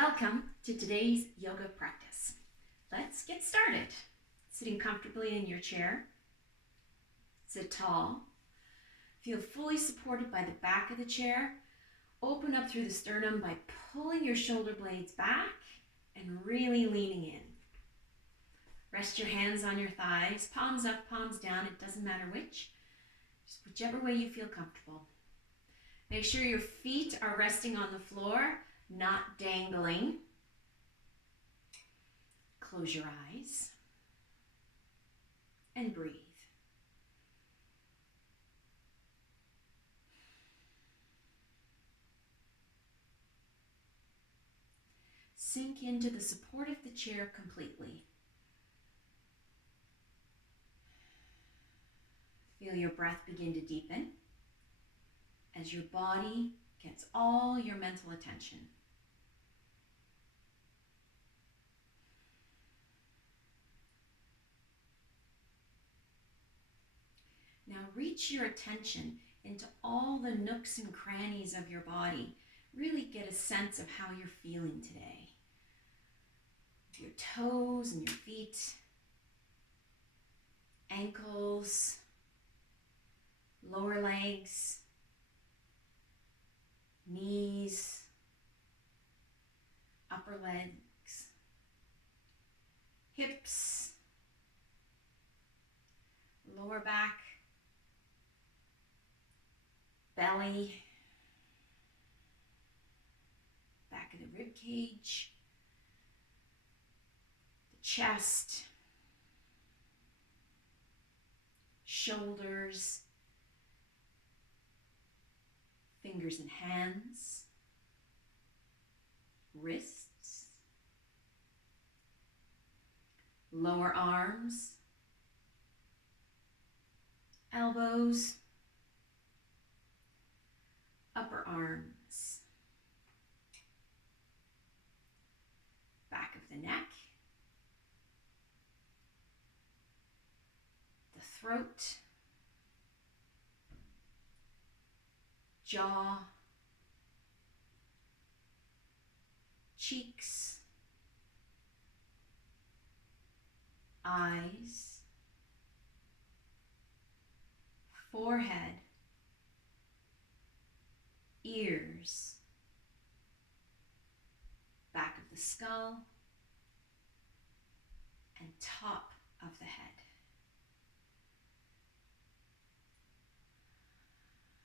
Welcome to today's yoga practice. Let's get started. Sitting comfortably in your chair. Sit tall. Feel fully supported by the back of the chair. Open up through the sternum by pulling your shoulder blades back and really leaning in. Rest your hands on your thighs, palms up, palms down, it doesn't matter which. Just whichever way you feel comfortable. Make sure your feet are resting on the floor, not dangling. Close your eyes and breathe. Sink into the support of the chair completely. Feel your breath begin to deepen as your body gets all your mental attention. Now reach your attention into all the nooks and crannies of your body. Really get a sense of how you're feeling today. Your toes and your feet, ankles, lower legs, knees, upper legs, hips, lower back, belly, back of the rib cage, the chest, shoulders, fingers and hands, wrists, lower arms, elbows, upper arms, back of the neck, the throat, jaw, cheeks, eyes, forehead, ears, back of the skull, and top of the head.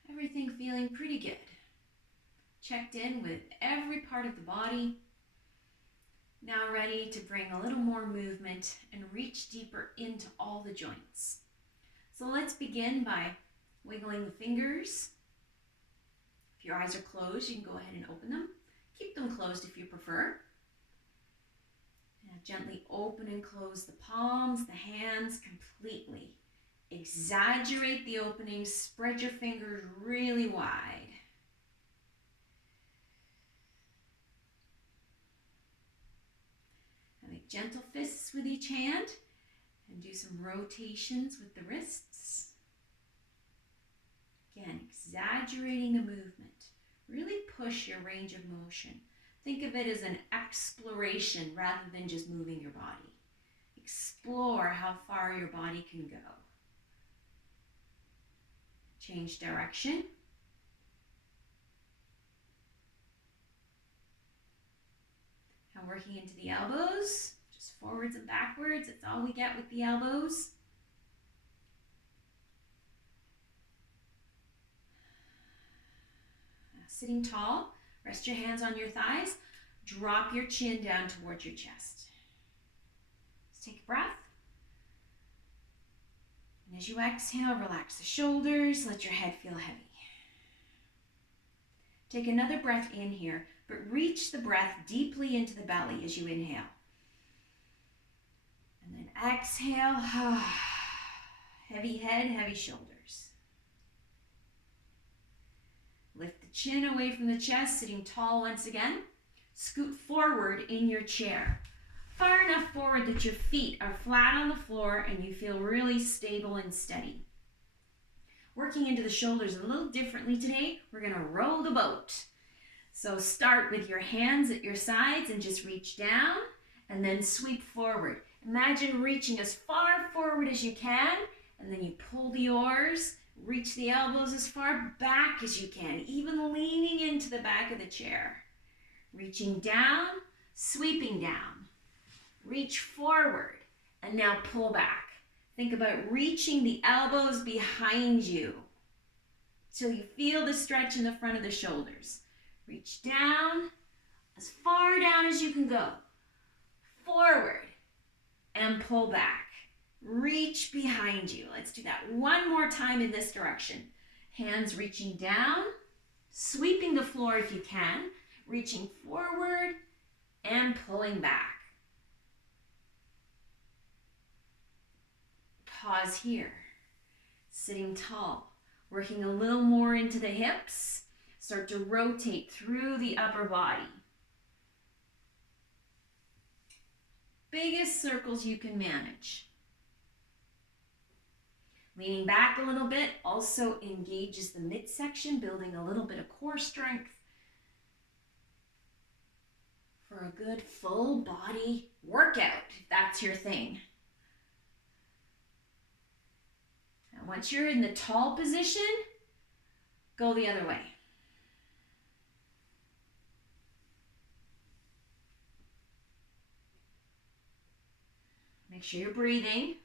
Everything feeling pretty good. Checked in with every part of the body. Now ready to bring a little more movement and reach deeper into all the joints. So let's begin by wiggling the fingers. If your eyes are closed, you can go ahead and open them. Keep them closed if you prefer. Now gently open and close the palms, the hands completely. Exaggerate the opening, spread your fingers really wide. Now make gentle fists with each hand and do some rotations with the wrists. Again, exaggerating the movement. Really push your range of motion. Think of it as an exploration rather than just moving your body. Explore how far your body can go. Change direction. Now working into the elbows, just forwards and backwards. That's all we get with the elbows. Sitting tall, rest your hands on your thighs. Drop your chin down towards your chest. Let's take a breath. And as you exhale, relax the shoulders, let your head feel heavy. Take another breath in here, but reach the breath deeply into the belly as you inhale. And then exhale, heavy head, heavy shoulders. Lift the chin away from the chest, sitting tall once again. Scoot forward in your chair. Far enough forward that your feet are flat on the floor and you feel really stable and steady. Working into the shoulders a little differently today, we're going to roll the boat. So start with your hands at your sides and just reach down and then sweep forward. Imagine reaching as far forward as you can, and then you pull the oars, reach the elbows as far back as you can, even leaning into the back of the chair. Reaching down, sweeping down. Reach forward, and now pull back. Think about reaching the elbows behind you till you feel the stretch in the front of the shoulders. Reach down, as far down as you can go. Forward, and pull back. Reach behind you. Let's do that one more time in this direction. Hands reaching down, sweeping the floor if you can, reaching forward and pulling back. Pause here. Sitting tall, working a little more into the hips. Start to rotate through the upper body. Biggest circles you can manage. Leaning back a little bit also engages the midsection, building a little bit of core strength for a good full body workout, if that's your thing. And once you're in the tall position, go the other way. Make sure you're breathing.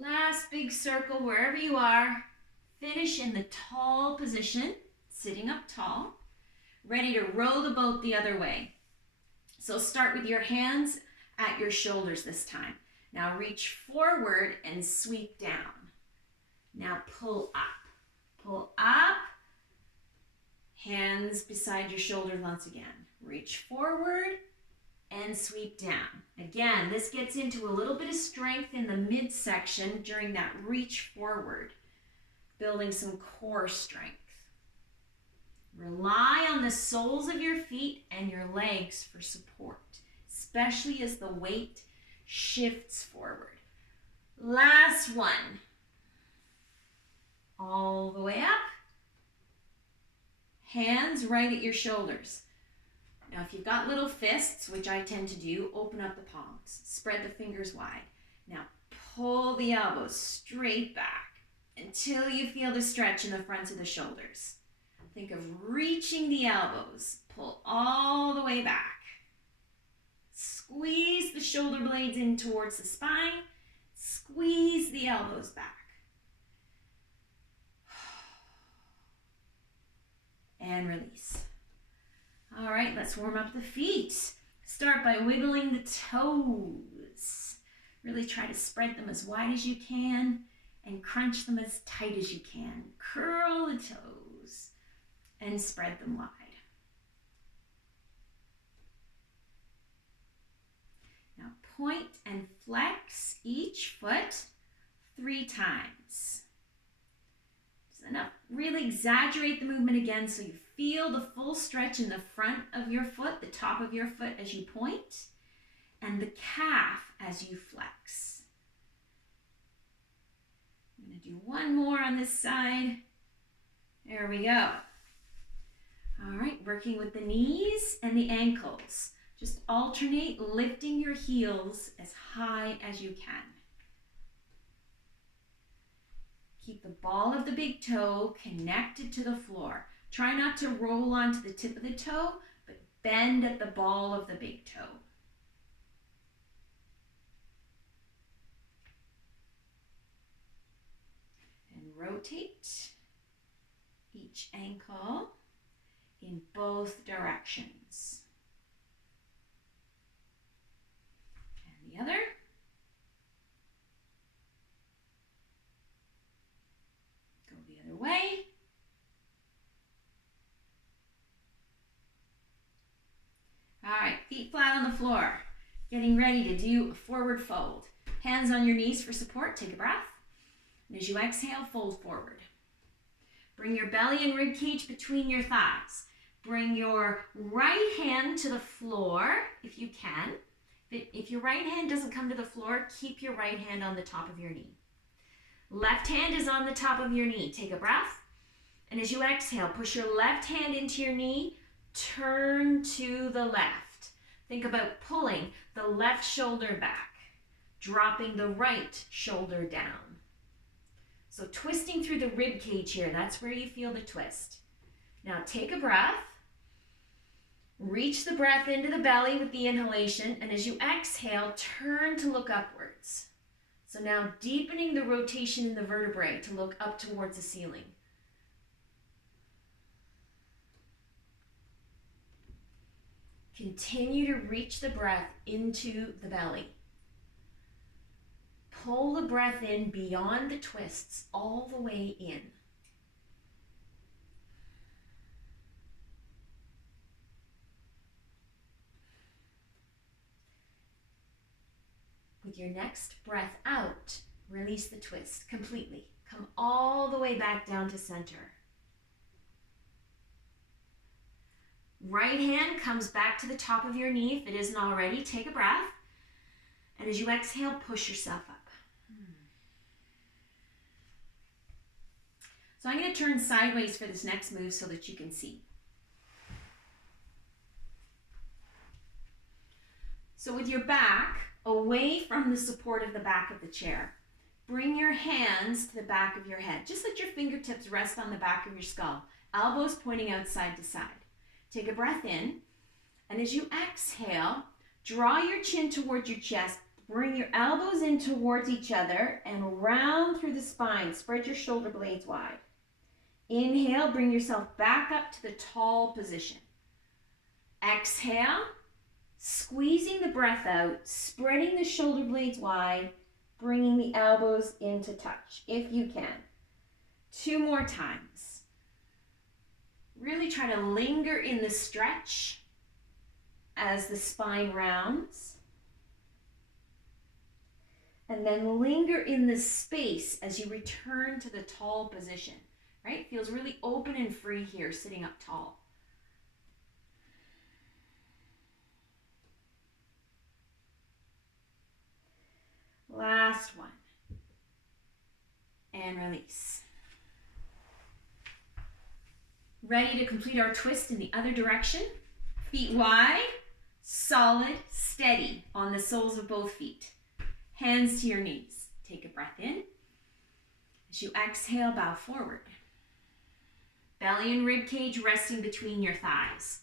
Last big circle wherever you are. Finish in the tall position, sitting up tall, ready to row the boat the other way. So start with your hands at your shoulders this time. Now reach forward and sweep down. Now pull up. Pull up. Hands beside your shoulders once again. Reach forward and sweep down. Again, this gets into a little bit of strength in the midsection during that reach forward, building some core strength. Rely on the soles of your feet and your legs for support, especially as the weight shifts forward. Last one. All the way up. Hands right at your shoulders. Now, if you've got little fists, which I tend to do, open up the palms. Spread the fingers wide. Now, pull the elbows straight back until you feel the stretch in the fronts of the shoulders. Think of reaching the elbows. Pull all the way back. Squeeze the shoulder blades in towards the spine. Squeeze the elbows back. And release. All right, let's warm up the feet. Start by wiggling the toes. Really try to spread them as wide as you can and crunch them as tight as you can. Curl the toes and spread them wide. Now point and flex each foot 3 times. Just enough. Really exaggerate the movement again so you feel the full stretch in the front of your foot, the top of your foot as you point, and the calf as you flex. I'm going to do one more on this side. There we go. All right, working with the knees and the ankles. Just alternate lifting your heels as high as you can. Keep the ball of the big toe connected to the floor. Try not to roll onto the tip of the toe, but bend at the ball of the big toe. And rotate each ankle in both directions. And the other. Go the other way. All right, feet flat on the floor. Getting ready to do a forward fold. Hands on your knees for support. Take a breath. And as you exhale, fold forward. Bring your belly and rib cage between your thighs. Bring your right hand to the floor if you can. If your right hand doesn't come to the floor, keep your right hand on the top of your knee. Left hand is on the top of your knee. Take a breath. And as you exhale, push your left hand into your knee. Turn to the left. Think about pulling the left shoulder back, dropping the right shoulder down. So twisting through the rib cage here, that's where you feel the twist. Now take a breath. Reach the breath into the belly with the inhalation, and as you exhale, turn to look upwards. So now deepening the rotation in the vertebrae to look up towards the ceiling. Continue to reach the breath into the belly. Pull the breath in beyond the twists, all the way in. With your next breath out, release the twist completely. Come all the way back down to center. Right hand comes back to the top of your knee. If it isn't already, take a breath. And as you exhale, push yourself up. So I'm going to turn sideways for this next move so that you can see. So with your back away from the support of the back of the chair, bring your hands to the back of your head. Just let your fingertips rest on the back of your skull, elbows pointing out side to side. Take a breath in, and as you exhale, draw your chin towards your chest, bring your elbows in towards each other and round through the spine. Spread your shoulder blades wide. Inhale, bring yourself back up to the tall position. Exhale, squeezing the breath out, spreading the shoulder blades wide, bringing the elbows into touch, if you can. 2 more times. Really try to linger in the stretch as the spine rounds. And then linger in the space as you return to the tall position. Right? Feels really open and free here, sitting up tall. Last one. And release. Ready to complete our twist in the other direction. Feet wide, solid, steady on the soles of both feet. Hands to your knees. Take a breath in. As you exhale, bow forward. Belly and rib cage resting between your thighs.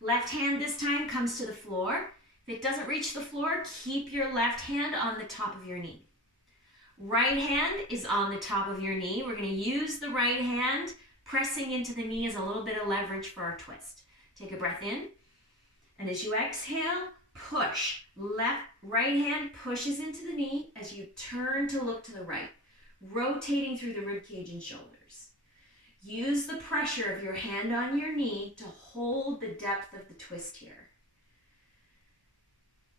Left hand this time comes to the floor. If it doesn't reach the floor, keep your left hand on the top of your knee. Right hand is on the top of your knee. We're going to use the right hand pressing into the knee as a little bit of leverage for our twist. Take a breath in, and as you exhale, push. Right hand pushes into the knee as you turn to look to the right, rotating through the rib cage and shoulders. Use the pressure of your hand on your knee to hold the depth of the twist here.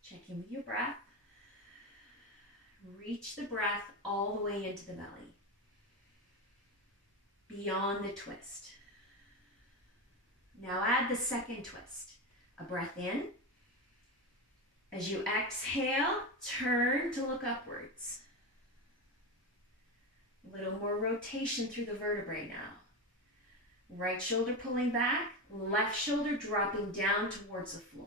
Check in with your breath. Reach the breath all the way into the belly, beyond the twist. Now add the second twist. A breath in. As you exhale, turn to look upwards. A little more rotation through the vertebrae now. Right shoulder pulling back, left shoulder dropping down towards the floor.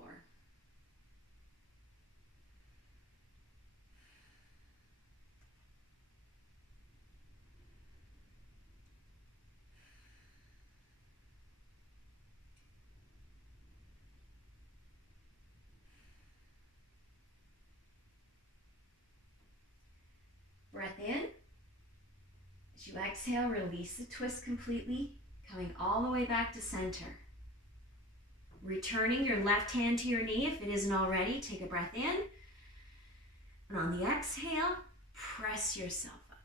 Breath in. As you exhale, release the twist completely, coming all the way back to center. Returning your left hand to your knee if it isn't already. Take a breath in. And on the exhale, press yourself up.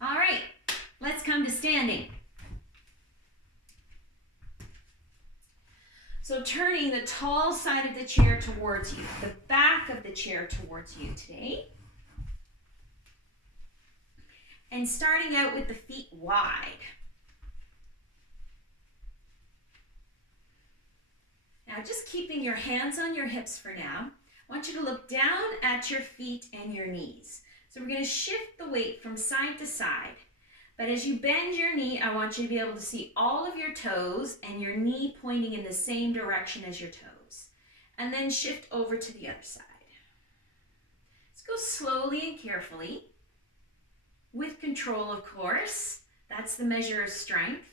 All right, let's come to standing. So turning the tall side of the chair towards you, the back of the chair towards you today. And starting out with the feet wide. Now just keeping your hands on your hips for now. I want you to look down at your feet and your knees. So we're going to shift the weight from side to side. But as you bend your knee, I want you to be able to see all of your toes and your knee pointing in the same direction as your toes. And then shift over to the other side. Let's go slowly and carefully, with control, of course. That's the measure of strength.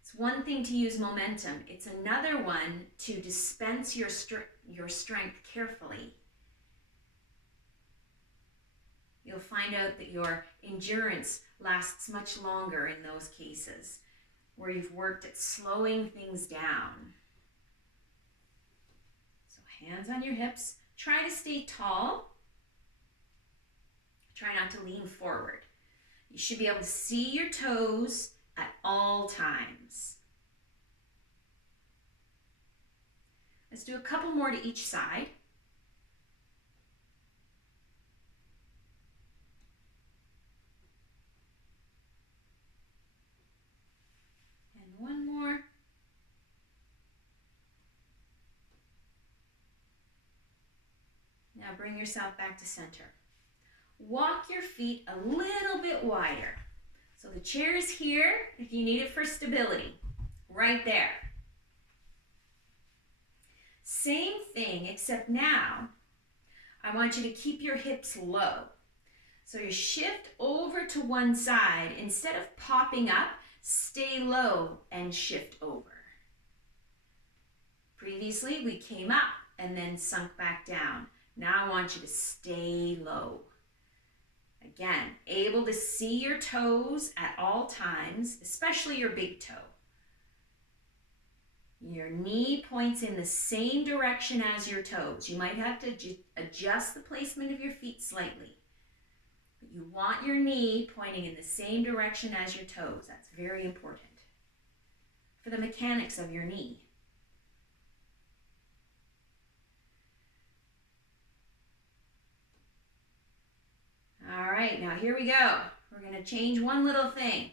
It's one thing to use momentum. It's another one to dispense your strength carefully. You'll find out that your endurance lasts much longer in those cases where you've worked at slowing things down. So hands on your hips. Try to stay tall. Try not to lean forward. You should be able to see your toes at all times. Let's do a couple more to each side. And one more. Now bring yourself back to center. Walk your feet a little bit wider. So the chair is here if you need it for stability, right there. Same thing, except now I want you to keep your hips low. So you shift over to one side. Instead of popping up, stay low and shift over. Previously, we came up and then sunk back down. Now I want you to stay low. Again, able to see your toes at all times, especially your big toe. Your knee points in the same direction as your toes. You might have to adjust the placement of your feet slightly. But you want your knee pointing in the same direction as your toes. That's very important for the mechanics of your knee. All right, now here we go. We're going to change one little thing.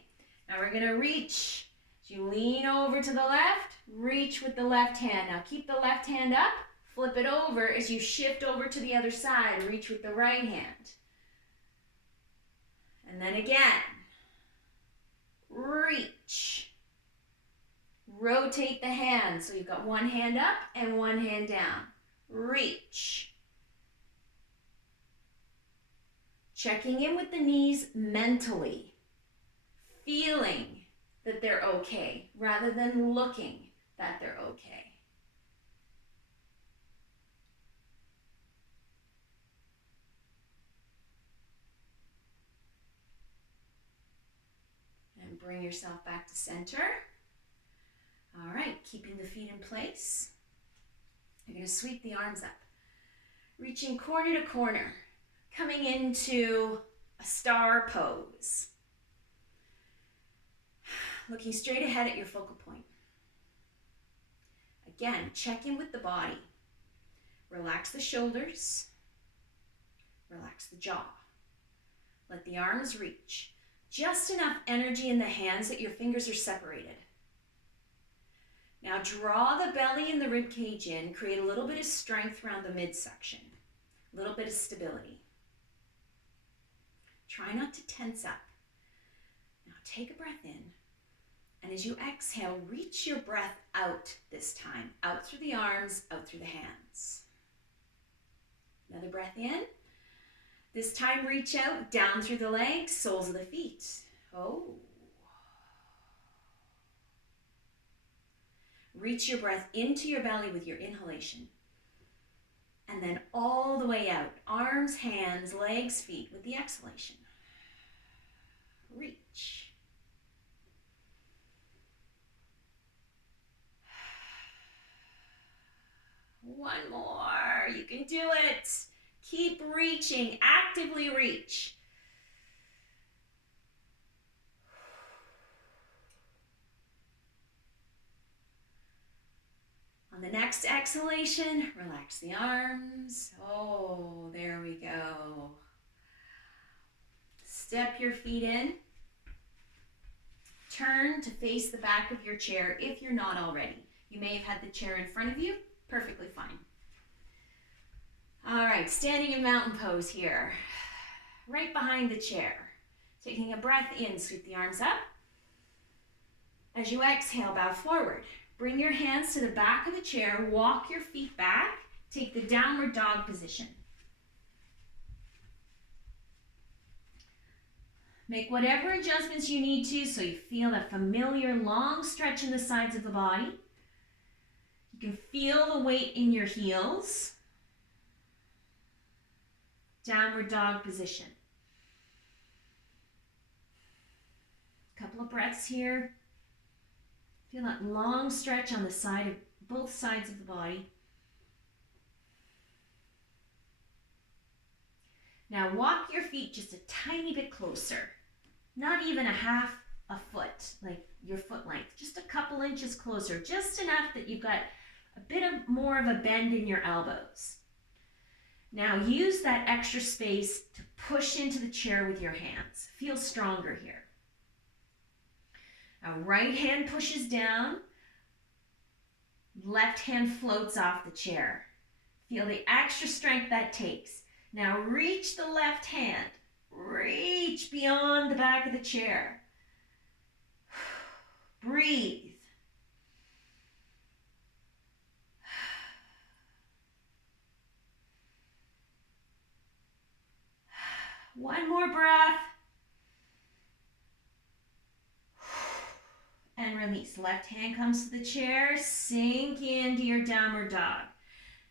Now we're going to reach. As you lean over to the left, reach with the left hand. Now keep the left hand up, flip it over. As you shift over to the other side, reach with the right hand. And then again, reach. Rotate the hands. So you've got one hand up and one hand down. Reach. Checking in with the knees mentally, feeling that they're okay rather than looking that they're okay. And bring yourself back to center. All right, keeping the feet in place. You're going to sweep the arms up, reaching corner to corner. Coming into a star pose. Looking straight ahead at your focal point. Again, check in with the body. Relax the shoulders. Relax the jaw. Let the arms reach. Just enough energy in the hands that your fingers are separated. Now draw the belly and the rib cage in. Create a little bit of strength around the midsection. A little bit of stability. Try not to tense up. Now take a breath in. And as you exhale, reach your breath out this time. Out through the arms, out through the hands. Another breath in. This time reach out, down through the legs, soles of the feet. Oh. Reach your breath into your belly with your inhalation. And then all the way out. Arms, hands, legs, feet with the exhalation. Reach. One more. You can do it. Keep reaching. Actively reach. On the next exhalation, relax the arms. Oh, there we go. Step your feet in. Turn to face the back of your chair if you're not already. You may have had the chair in front of you. Perfectly fine. All right, standing in mountain pose here. Right behind the chair. Taking a breath in, sweep the arms up. As you exhale, bow forward. Bring your hands to the back of the chair, walk your feet back, take the downward dog position. Make whatever adjustments you need to so you feel that familiar long stretch in the sides of the body. You can feel the weight in your heels. Downward dog position. Couple of breaths here. Feel that long stretch on the side of both sides of the body. Now walk your feet just a tiny bit closer. Not even a half a foot, like your foot length. Just a couple inches closer. Just enough that you've got a bit more of a bend in your elbows. Now use that extra space to push into the chair with your hands. Feel stronger here. Now right hand pushes down, left hand floats off the chair. Feel the extra strength that takes. Now reach the left hand, reach beyond the back of the chair. Breathe. One more breath. And release. Left hand comes to the chair, sink into your downward dog.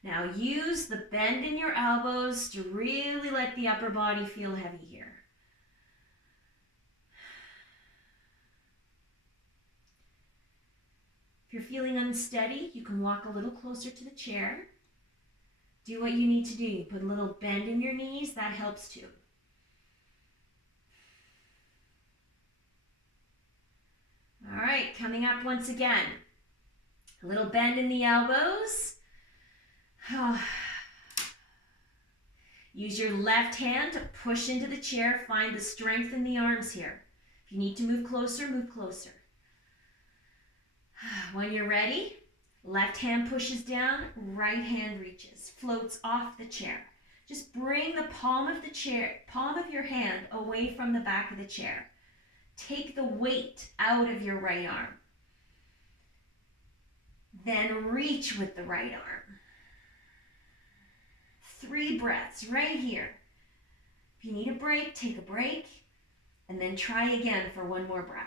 Now use the bend in your elbows to really let the upper body feel heavy here. If you're feeling unsteady, you can walk a little closer to the chair. Do what you need to do. You put a little bend in your knees, that helps too. All right, coming up once again. A little bend in the elbows. Use your left hand to push into the chair. Find the strength in the arms here. If you need to move closer, move closer. When you're ready, left hand pushes down, right hand reaches, floats off the chair. Just bring the palm of your hand away from the back of the chair. Take the weight out of your right arm. Then reach with the right arm. 3 breaths right here. If you need a break, take a break, and then try again for one more breath.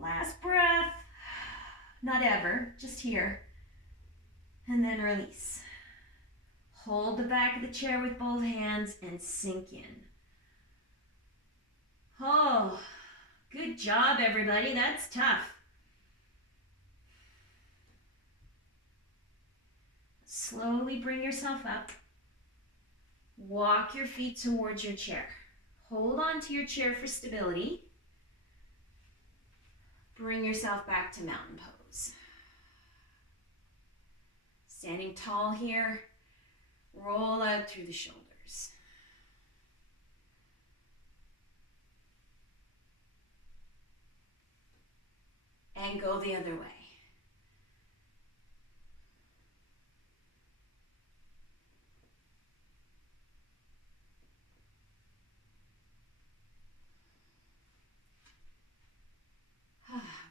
Last breath. Not ever, just here. And then release. Hold the back of the chair with both hands and sink in. Oh, good job, everybody. That's tough. Slowly bring yourself up. Walk your feet towards your chair. Hold on to your chair for stability. Bring yourself back to mountain pose. Standing tall here, roll out through the shoulders. And go the other way.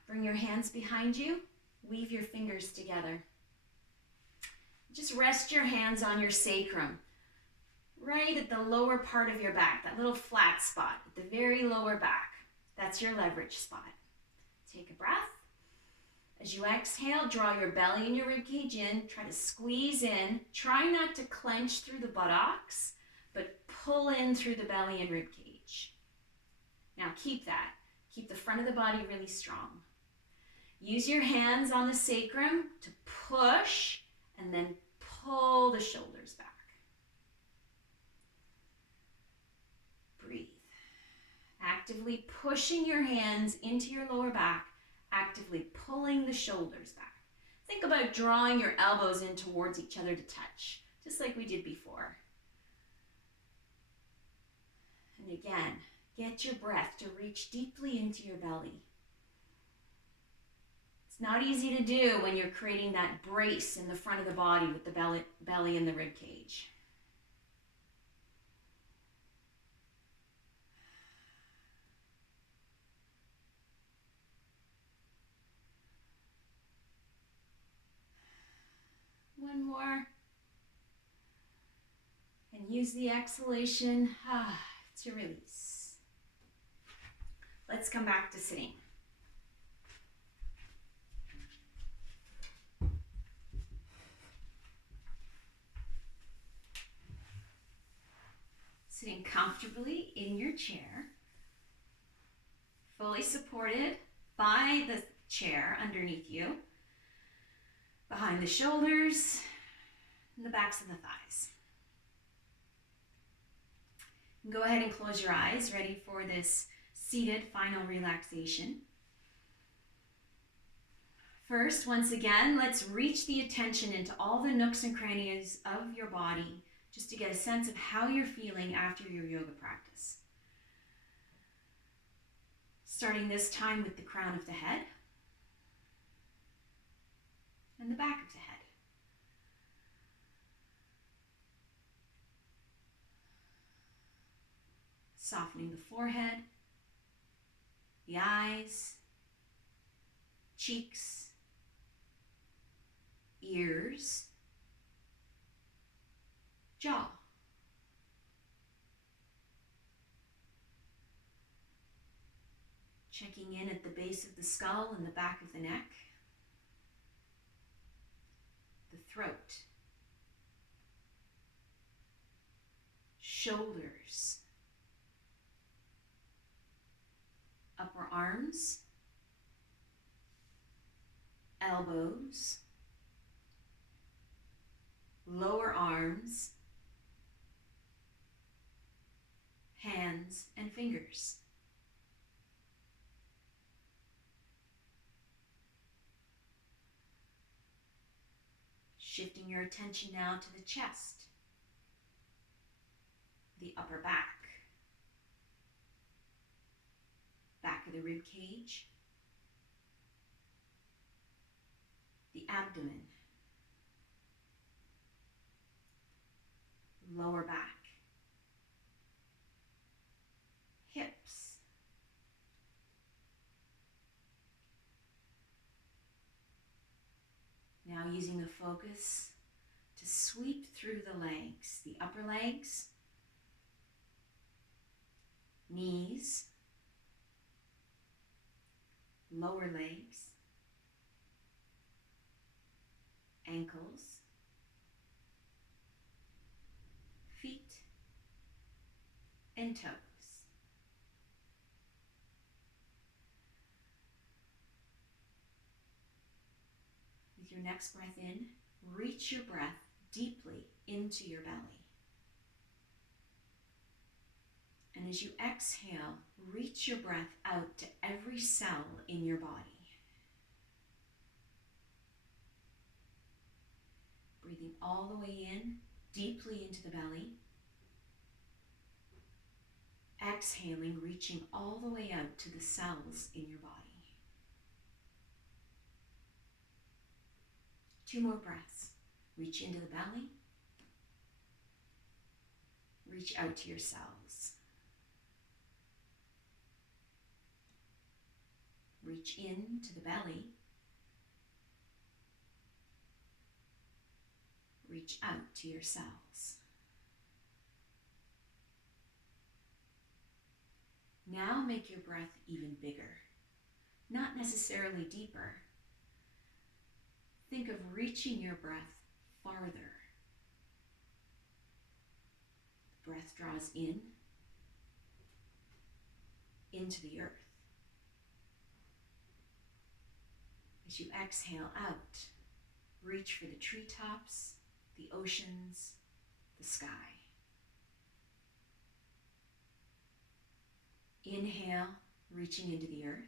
Bring your hands behind you, weave your fingers together. Just rest your hands on your sacrum, right at the lower part of your back, that little flat spot at the very lower back. That's your leverage spot. Take a breath. As you exhale, draw your belly and your ribcage in. Try to squeeze in. Try not to clench through the buttocks, but pull in through the belly and ribcage. Now keep that. Keep the front of the body really strong. Use your hands on the sacrum to push and then pull the shoulders back. Breathe. Actively pushing your hands into your lower back, actively pulling the shoulders back. Think about drawing your elbows in towards each other to touch, just like we did before. And again, get your breath to reach deeply into your belly. It's not easy to do when you're creating that brace in the front of the body with the belly and the rib cage. One more. And use the exhalation to release. Let's come back to sitting. Sitting comfortably in your chair, fully supported by the chair underneath you, behind the shoulders, and the backs of the thighs. Go ahead and close your eyes, ready for this seated final relaxation. First, once again, let's reach the attention into all the nooks and crannies of your body, just to get a sense of how you're feeling after your yoga practice. Starting this time with the crown of the head and the back of the head. Softening the forehead, the eyes, cheeks, ears, jaw. Checking in at the base of the skull and the back of the neck, the throat, shoulders, upper arms, elbows, lower arms, hands and fingers. Shifting your attention now to the chest, the upper back, back of the rib cage, the abdomen, lower back, hips, now using the focus to sweep through the legs, the upper legs, knees, lower legs, ankles, feet, and toes. With your next breath in, reach your breath deeply into your belly. And as you exhale, reach your breath out to every cell in your body. Breathing all the way in, deeply into the belly. Exhaling, reaching all the way out to the cells in your body. 2 more breaths. Reach into the belly. Reach out to your cells. Reach into the belly. Reach out to your cells. Now make your breath even bigger, not necessarily deeper. Think of reaching your breath farther. The breath draws in, into the earth. As you exhale out, reach for the treetops, the oceans, the sky. Inhale, reaching into the earth.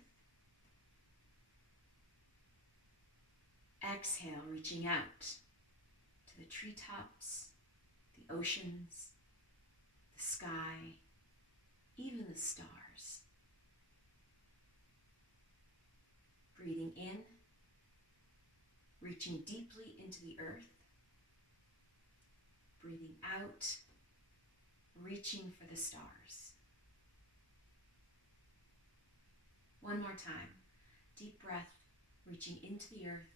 Exhale, reaching out to the treetops, the oceans, the sky, even the stars. Breathing in, reaching deeply into the earth. Breathing out, reaching for the stars. One more time. Deep breath, reaching into the earth.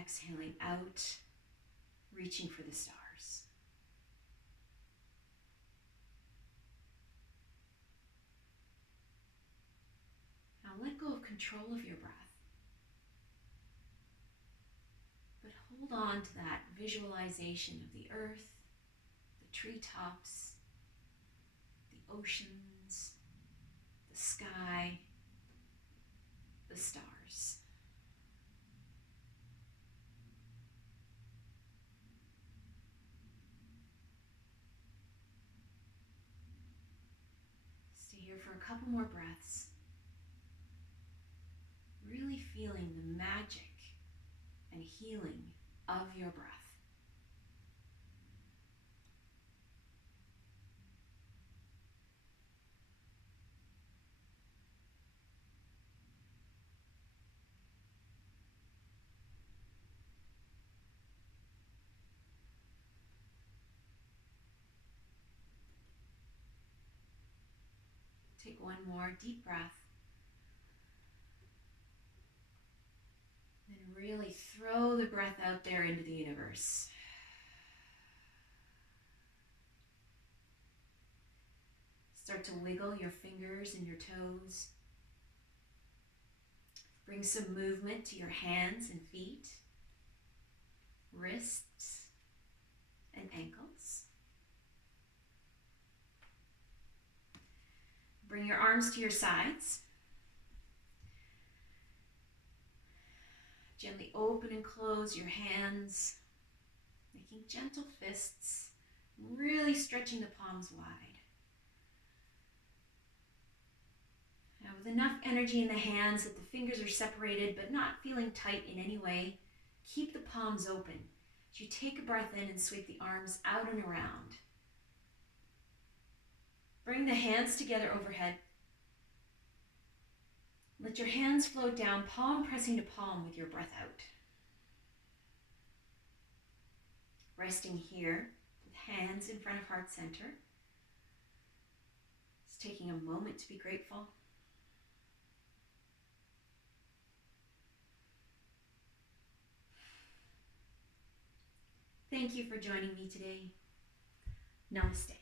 Exhaling out, reaching for the stars. Now let go of control of your breath. But hold on to that visualization of the earth, the treetops, the oceans, the sky, the stars. Stay here for a couple more breaths, really feeling the magic and healing of your breath. Take one more deep breath. And really throw the breath out there into the universe. Start to wiggle your fingers and your toes. Bring some movement to your hands and feet, wrists and ankles. Bring your arms to your sides. Gently open and close your hands, making gentle fists, really stretching the palms wide. Now, with enough energy in the hands that the fingers are separated but not feeling tight in any way, keep the palms open as you take a breath in and sweep the arms out and around. Bring the hands together overhead. Let your hands float down, palm pressing to palm with your breath out. Resting here with hands in front of heart center. Just taking a moment to be grateful. Thank you for joining me today. Namaste.